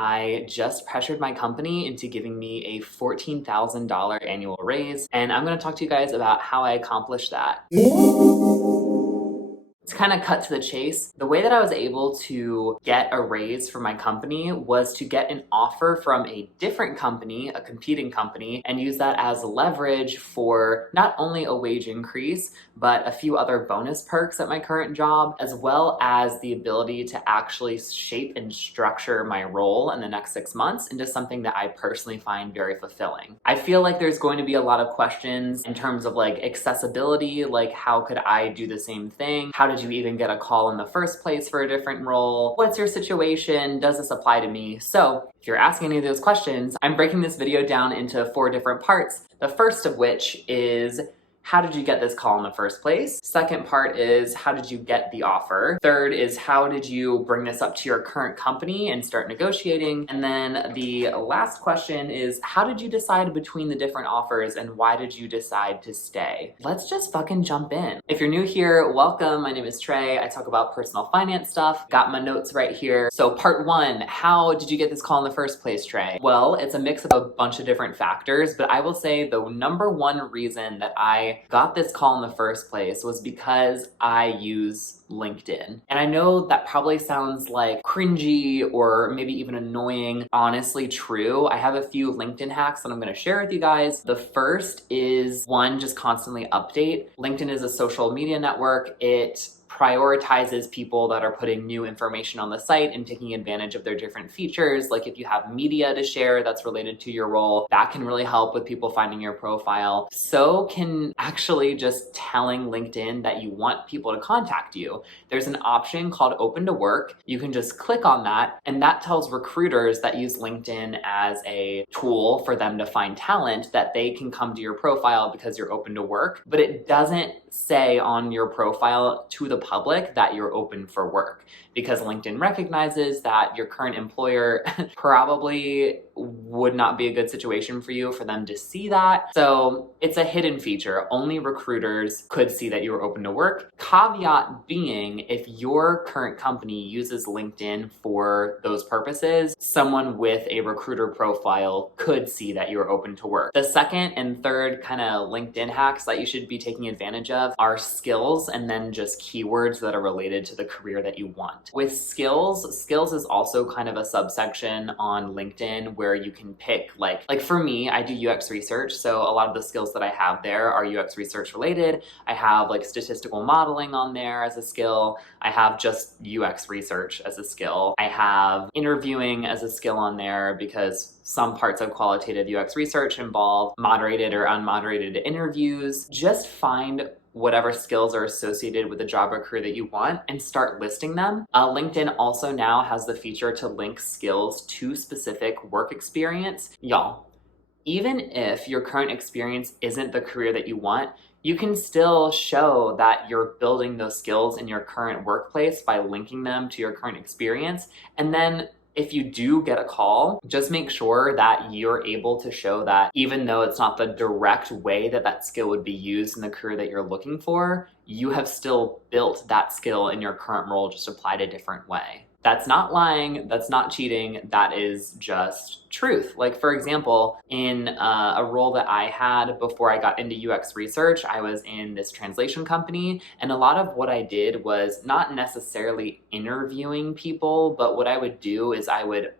I just pressured my company into giving me a $14,000 annual raise, and I'm going to talk to you guys about how I accomplished that. To kind of cut to the chase, the way that I was able to get a raise for my company was to get an offer from a different company, a competing company, and use that as leverage for not only a wage increase, but a few other bonus perks at my current job, as well as the ability to actually shape and structure my role in the next 6 months into something that I personally find very fulfilling. I feel like there's going to be a lot of questions in terms of like accessibility, like how could I do the same thing? How did you even get a call in the first place for a different role? What's your situation? Does this apply to me? So if you're asking any of those questions, I'm breaking this video down into 4 different parts. The first of which is, how did you get this call in the first place? Second part is, how did you get the offer? Third is, how did you bring this up to your current company and start negotiating? And then the last question is, how did you decide between the different offers and why did you decide to stay? Let's just fucking jump in. If you're new here, welcome. My name is Trey. I talk about personal finance stuff. Got my notes right here. So part 1, how did you get this call in the first place, Trey? Well, it's a mix of a bunch of different factors, but I will say the number one reason that I got this call in the first place was because I use LinkedIn. And I know that probably sounds like cringy or maybe even annoying. Honestly, true. I have a few LinkedIn hacks that I'm going to share with you guys. The first is, one, just constantly update. LinkedIn is a social media network. It prioritizes people that are putting new information on the site and taking advantage of their different features. Like if you have media to share that's related to your role, that can really help with people finding your profile. So can actually just telling LinkedIn that you want people to contact you. There's an option called Open to Work. You can just click on that, and that tells recruiters that use LinkedIn as a tool for them to find talent that they can come to your profile because you're open to work, but it doesn't say on your profile to the public that you're open for work, because LinkedIn recognizes that your current employer probably would not be a good situation for you for them to see that. So it's a hidden feature. Only recruiters could see that you were open to work. Caveat being, if your current company uses LinkedIn for those purposes, someone with a recruiter profile could see that you're open to work. The second and third kind of LinkedIn hacks that you should be taking advantage of are skills and then just keywords that are related to the career that you want. With skills is also kind of a subsection on LinkedIn where you can pick, like for me, I do UX research, so a lot of the skills that I have there are UX research related. I have like statistical modeling on there as a skill. I have just UX research as a skill. I have interviewing as a skill on there because some parts of qualitative UX research involve moderated or unmoderated interviews. Just find whatever skills are associated with the job or career that you want and start listing them. LinkedIn also now has the feature to link skills to specific work experience. Y'all, even if your current experience isn't the career that you want, you can still show that you're building those skills in your current workplace by linking them to your current experience. And then if you do get a call, just make sure that you're able to show that even though it's not the direct way that that skill would be used in the career that you're looking for, you have still built that skill in your current role, just applied a different way. That's not lying, that's not cheating, that is just truth. Like for example, in a role that I had before I got into UX research, I was in this translation company, and a lot of what I did was not necessarily interviewing people, but what I would do is I would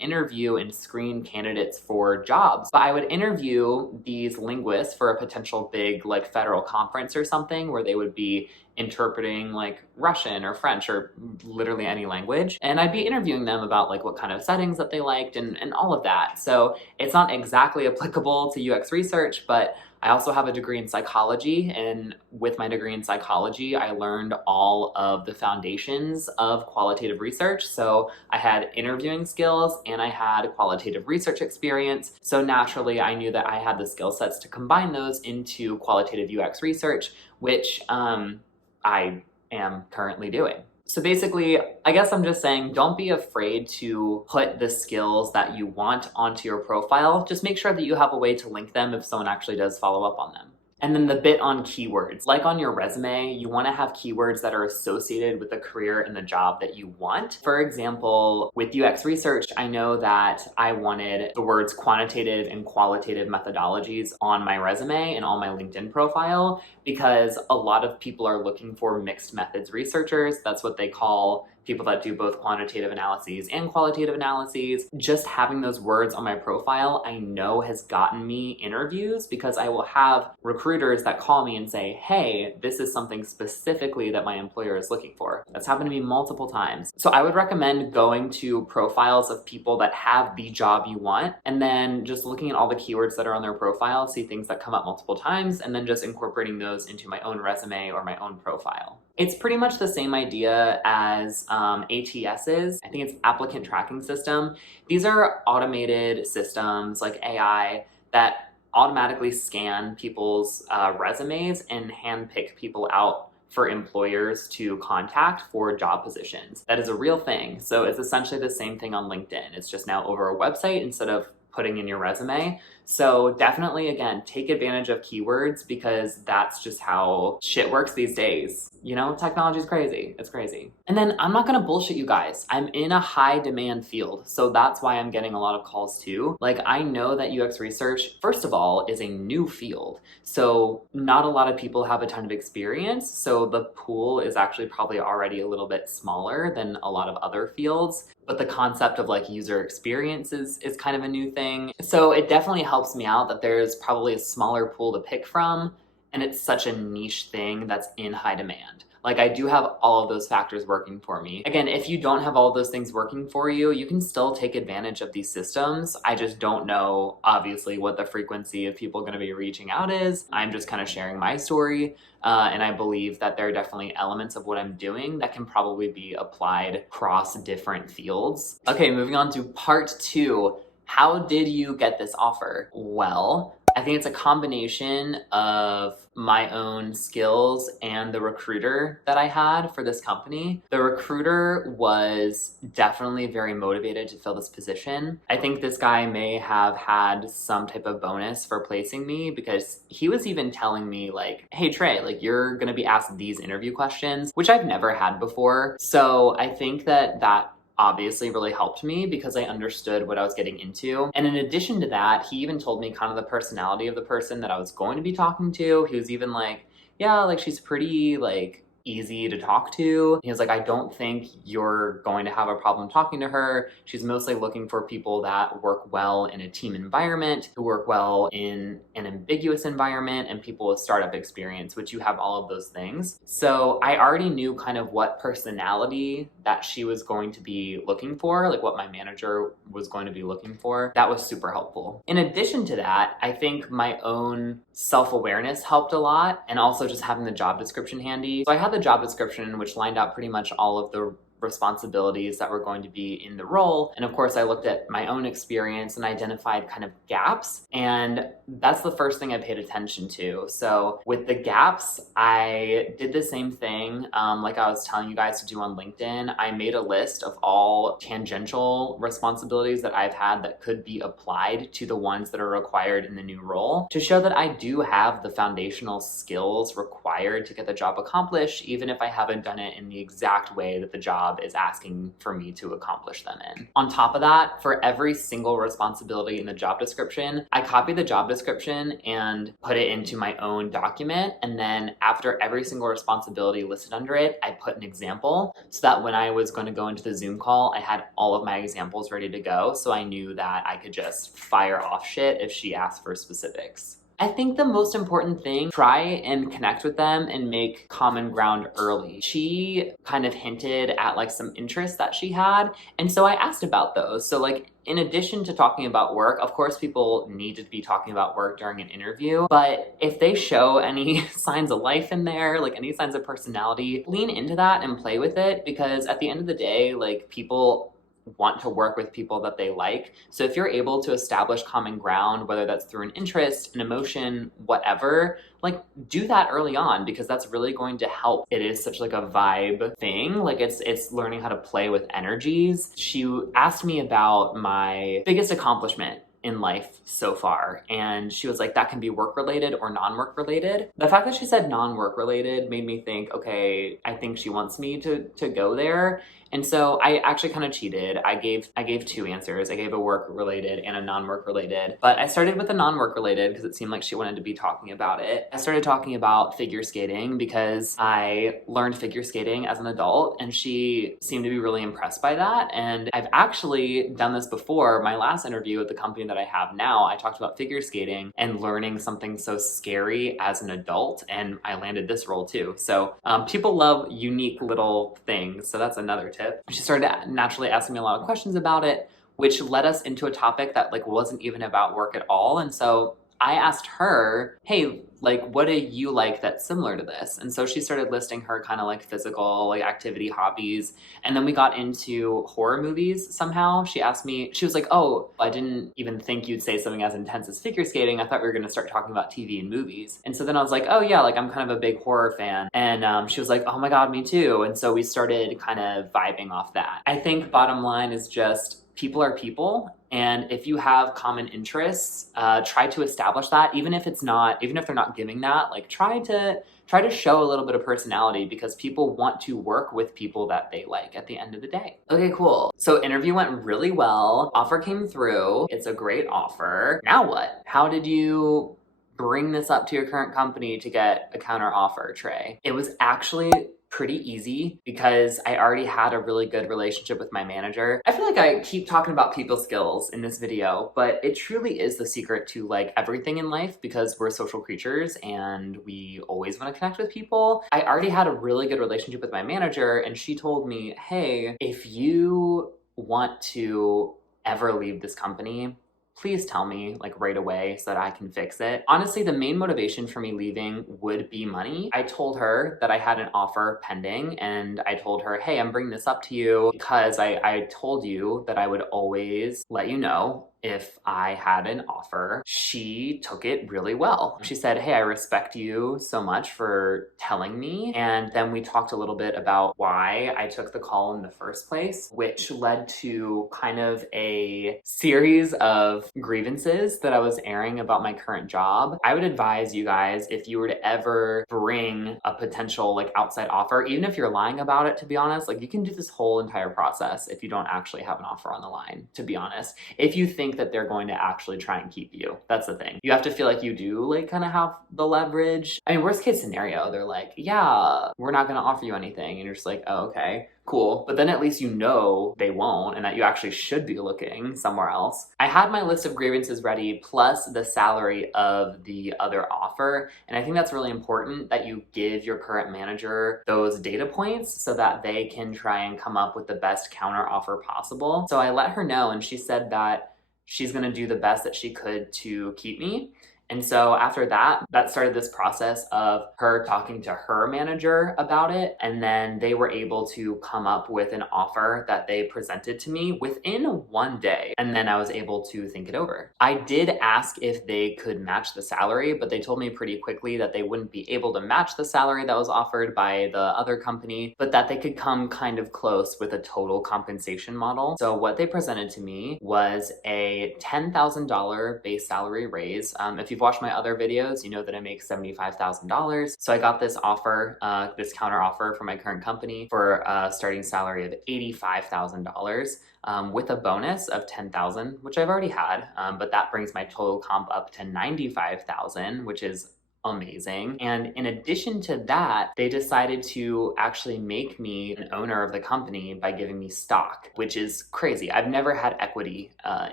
interview and screen candidates for jobs. But I would interview these linguists for a potential big like federal conference or something where they would be interpreting like Russian or French or literally any language. And I'd be interviewing them about like what kind of settings that they liked and all of that. So it's not exactly applicable to UX research, but I also have a degree in psychology, and with my degree in psychology, I learned all of the foundations of qualitative research. So I had interviewing skills and I had qualitative research experience. So naturally, I knew that I had the skill sets to combine those into qualitative UX research, which I am currently doing. So basically, I guess I'm just saying, don't be afraid to put the skills that you want onto your profile. Just make sure that you have a way to link them if someone actually does follow up on them. And then the bit on keywords. Like on your resume, you want to have keywords that are associated with the career and the job that you want. For example, with UX research, I know that I wanted the words quantitative and qualitative methodologies on my resume and on my LinkedIn profile because a lot of people are looking for mixed methods researchers. That's what they call people that do both quantitative analyses and qualitative analyses. Just having those words on my profile, I know has gotten me interviews because I will have recruiters that call me and say, hey, this is something specifically that my employer is looking for. That's happened to me multiple times. So I would recommend going to profiles of people that have the job you want and then just looking at all the keywords that are on their profile, see things that come up multiple times, and then just incorporating those into my own resume or my own profile. It's pretty much the same idea as ATSs. I think it's applicant tracking system. These are automated systems like AI that automatically scan people's resumes and handpick people out for employers to contact for job positions. That is a real thing. So it's essentially the same thing on LinkedIn. It's just now over a website instead of putting in your resume. So definitely, again, take advantage of keywords because that's just how shit works these days. You know, technology is crazy. It's crazy. And then I'm not gonna bullshit you guys. I'm in a high demand field. So that's why I'm getting a lot of calls too. Like I know that UX research, first of all, is a new field. So not a lot of people have a ton of experience. So the pool is actually probably already a little bit smaller than a lot of other fields. But the concept of like user experience is kind of a new thing. So it definitely helps me out that there's probably a smaller pool to pick from and it's such a niche thing that's in high demand. Like I do have all of those factors working for me. Again, if you don't have all of those things working for you, you can still take advantage of these systems. I just don't know, obviously, what the frequency of people going to be reaching out is. I'm just kind of sharing my story. And I believe that there are definitely elements of what I'm doing that can probably be applied across different fields. Okay, moving on to part 2. How did you get this offer? Well, I think it's a combination of my own skills and the recruiter that I had for this company. The recruiter was definitely very motivated to fill this position. I think this guy may have had some type of bonus for placing me because he was even telling me like, hey Trey, like you're gonna be asked these interview questions, which I've never had before. So I think that obviously really helped me because I understood what I was getting into. And in addition to that, he even told me kind of the personality of the person that I was going to be talking to. He was even like, yeah, like she's pretty like easy to talk to. He was like, I don't think you're going to have a problem talking to her. She's mostly looking for people that work well in a team environment, who work well in an ambiguous environment, and people with startup experience, which you have all of those things. So I already knew kind of what personality that she was going to be looking for, like what my manager was going to be looking for. That was super helpful. In addition to that, I think my own self-awareness helped a lot, and also just having the job description handy. So I had the job description, which lined out pretty much all of the responsibilities that were going to be in the role. And of course, I looked at my own experience and identified kind of gaps. And that's the first thing I paid attention to. So with the gaps, I did the same thing like I was telling you guys to do on LinkedIn. I made a list of all tangential responsibilities that I've had that could be applied to the ones that are required in the new role to show that I do have the foundational skills required to get the job accomplished, even if I haven't done it in the exact way that the job is asking for me to accomplish them in. On top of that, for every single responsibility in the job description, I copied the job description and put it into my own document. And then after every single responsibility listed under it, I put an example so that when I was going to go into the Zoom call, I had all of my examples ready to go. So I knew that I could just fire off shit if she asked for specifics. I think the most important thing, try and connect with them and make common ground early. She kind of hinted at like some interests that she had. And so I asked about those. So like, in addition to talking about work, of course, people need to be talking about work during an interview, but if they show any signs of life in there, like any signs of personality, lean into that and play with it because at the end of the day, like people want to work with people that they like. So if you're able to establish common ground, whether that's through an interest, an emotion, whatever, like do that early on because that's really going to help. It is such like a vibe thing. Like it's learning how to play with energies. She asked me about my biggest accomplishment in life so far. And she was like, that can be work related or non-work related. The fact that she said non-work related made me think, okay, I think she wants me to go there. And so I actually kind of cheated. I gave two answers. I gave a work related and a non-work related. But I started with the non-work related because it seemed like she wanted to be talking about it. I started talking about figure skating because I learned figure skating as an adult, and she seemed to be really impressed by that. And I've actually done this before. My last interview at the company that I have now, I talked about figure skating and learning something so scary as an adult, and I landed this role too. So people love unique little things. So that's another tip. She started naturally asking me a lot of questions about it, which led us into a topic that like wasn't even about work at all. And so I asked her, hey, like, what do you like that's similar to this? And so she started listing her kind of like physical, like activity hobbies. And then we got into horror movies somehow. She asked me, she was like, oh, I didn't even think you'd say something as intense as figure skating. I thought we were going to start talking about TV and movies. And so then I was like, oh yeah, like I'm kind of a big horror fan. And she was like, oh my God, me too. And so we started kind of vibing off that. I think bottom line is just people are people. And if you have common interests, try to establish that, even if they're not giving that, like try to show a little bit of personality, because people want to work with people that they like at the end of the day. Okay, cool. So interview went really well. Offer came through. It's a great offer. Now what? How did you bring this up to your current company to get a counter offer, Trey? It was actually pretty easy because I already had a really good relationship with my manager. I feel like I keep talking about people skills in this video, but it truly is the secret to like everything in life, because we're social creatures and we always want to connect with people. I already had a really good relationship with my manager, and she told me, hey, if you want to ever leave this company, please tell me like right away so that I can fix it. Honestly, the main motivation for me leaving would be money. I told her that I had an offer pending, and I told her, hey, I'm bringing this up to you because I told you that I would always let you know if I had an offer. She took it really well. She said, hey, I respect you so much for telling me. And then we talked a little bit about why I took the call in the first place, which led to kind of a series of grievances that I was airing about my current job. I would advise you guys, if you were to ever bring a potential like outside offer, even if you're lying about it, to be honest, like you can do this whole entire process if you don't actually have an offer on the line, to be honest. If you think that they're going to actually try and keep you. That's the thing. You have to feel like you do like kind of have the leverage. I mean, worst case scenario, they're like, yeah, we're not going to offer you anything. And you're just like, oh, okay, cool. But then at least you know they won't, and that you actually should be looking somewhere else. I had my list of grievances ready, plus the salary of the other offer. And I think that's really important that you give your current manager those data points so that they can try and come up with the best counter offer possible. So I let her know, and she said that she's going to do the best that she could to keep me. And so after that started this process of her talking to her manager about it. And then they were able to come up with an offer that they presented to me within one day. And then I was able to think it over. I did ask if they could match the salary, but they told me pretty quickly that they wouldn't be able to match the salary that was offered by the other company, but that they could come kind of close with a total compensation model. So what they presented to me was a $10,000 base salary raise. If you've watched my other videos, you know that I make $75,000. So I got this offer, this counter offer from my current company for a starting salary of $85,000 with a bonus of $10,000, which I've already had, but that brings my total comp up to $95,000, which is amazing. And in addition to that, they decided to actually make me an owner of the company by giving me stock, which is crazy. I've never had equity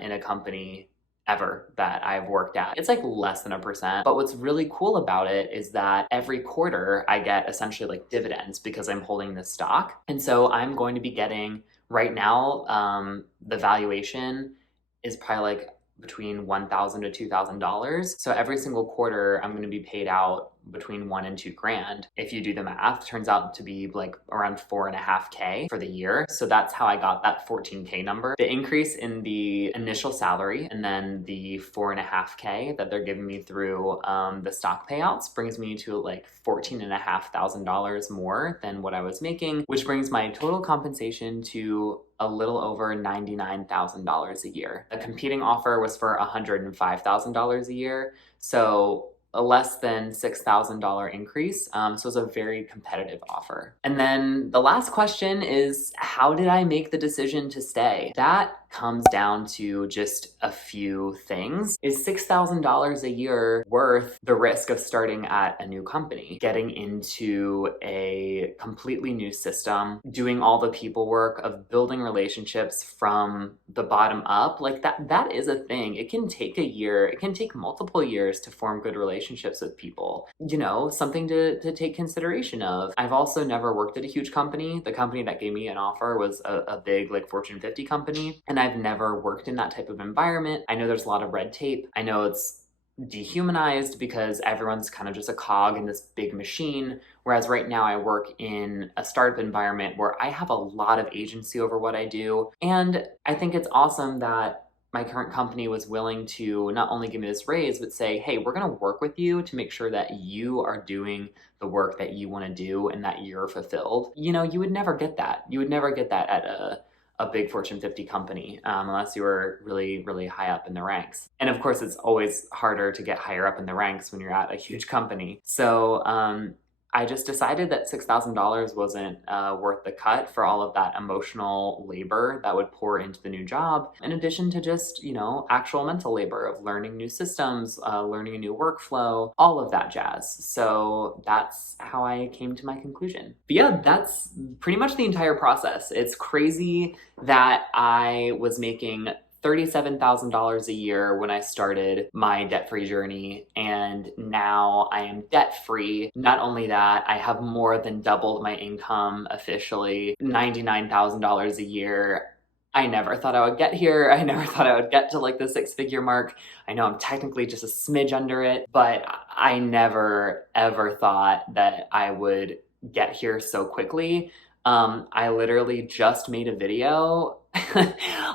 in a company ever that I've worked at. It's like less than 1%. But what's really cool about it is that every quarter I get essentially like dividends because I'm holding this stock. And so I'm going to be getting, right now, the valuation is probably like between $1,000 to $2,000. So every single quarter I'm going to be paid out between 1 and 2 grand. If you do the math, turns out to be like around 4.5K for the year. So that's how I got that 14K number. The increase in the initial salary and then the 4.5K that they're giving me through the stock payouts brings me to like $14,500 more than what I was making, which brings my total compensation to a little over $99,000 a year. The competing offer was for $105,000 a year, so a less than $6,000 increase. So it was a very competitive offer. And then the last question is, how did I make the decision to stay? That comes down to just a few things. Is $6,000 a year worth the risk of starting at a new company, getting into a completely new system, doing all the people work of building relationships from the bottom up? Like that is a thing. It can take a year, it can take multiple years to form good relationships with people. You know, something to take consideration of. I've also never worked at a huge company. The company that gave me an offer was a big like Fortune 50 company, and I've never worked in that type of environment. I know there's a lot of red tape. I know it's dehumanized because everyone's kind of just a cog in this big machine. Whereas right now I work in a startup environment where I have a lot of agency over what I do. And I think it's awesome that my current company was willing to not only give me this raise, but say, hey, we're gonna work with you to make sure that you are doing the work that you wanna do and that you're fulfilled. You know, you would never get that. You would never get that at a big Fortune 50 company unless you were really, really high up in the ranks. And of course, it's always harder to get higher up in the ranks when you're at a huge company. So I just decided that $6,000 wasn't worth the cut for all of that emotional labor that would pour into the new job, in addition to just, you know, actual mental labor of learning new systems, learning a new workflow, all of that jazz. So that's how I came to my conclusion. But yeah, that's pretty much the entire process. It's crazy that I was making $37,000 a year when I started my debt-free journey, and now I am debt-free. Not only that, I have more than doubled my income officially, $99,000 a year. I never thought I would get here. I never thought I would get to like the 6-figure mark. I know I'm technically just a smidge under it, but I never ever thought that I would get here so quickly. I literally just made a video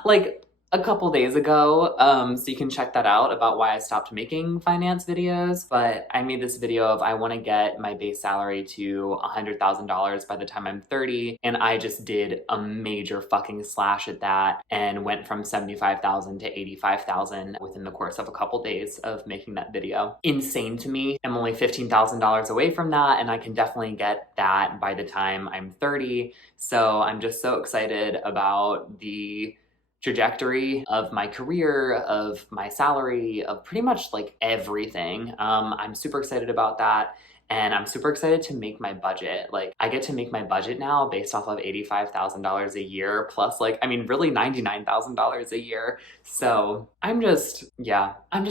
like a couple days ago, so you can check that out about why I stopped making finance videos. But I made this video of I want to get my base salary to $100,000 by the time I'm 30, and I just did a major fucking slash at that and went from 75,000 to 85,000 within the course of a couple days of making that video. Insane to me. I'm only $15,000 away from that, and I can definitely get that by the time I'm 30. So I'm just so excited about the trajectory of my career, of my salary, of pretty much like everything. I'm super excited about that. And I'm super excited to make my budget. Like, I get to make my budget now based off of $85,000 a year, plus like, I mean, really $99,000 a year. So I'm just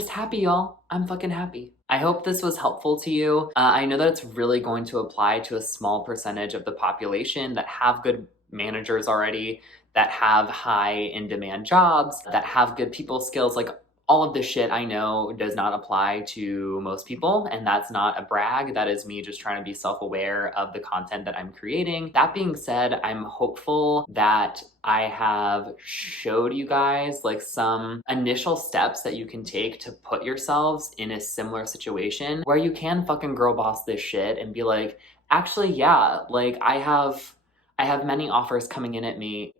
happy, y'all. I'm fucking happy. I hope this was helpful to you. I know that it's really going to apply to a small percentage of the population that have good managers already, that have high in demand jobs, that have good people skills. Like, all of this shit I know does not apply to most people, and that's not a brag. That is me just trying to be self-aware of the content that I'm creating. That being said, I'm hopeful that I have showed you guys like some initial steps that you can take to put yourselves in a similar situation where you can fucking girl boss this shit and be like, actually, yeah, like I have many offers coming in at me.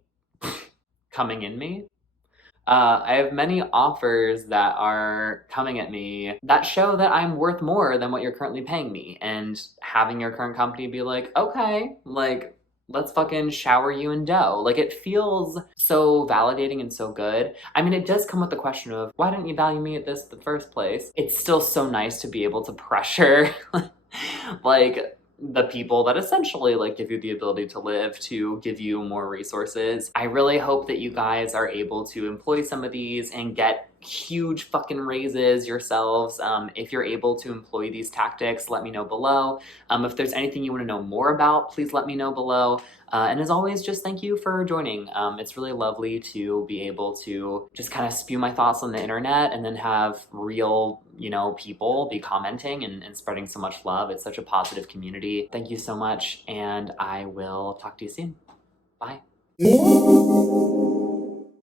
I have many offers that are coming at me that show that I'm worth more than what you're currently paying me. And having your current company be like, okay, like, let's fucking shower you in dough. Like, it feels so validating and so good. I mean, it does come with the question of, why didn't you value me at this in the first place? It's still so nice to be able to pressure, like, the people that essentially like give you the ability to live, to give you more resources. I really hope that you guys are able to employ some of these and get huge fucking raises yourselves. If you're able to employ these tactics, let me know below. If there's anything you want to know more about, please let me know below. And as always, just thank you for joining. It's really lovely to be able to just kind of spew my thoughts on the internet and then have real, people be commenting and spreading so much love. It's such a positive community. Thank you so much, and I will talk to you soon. Bye.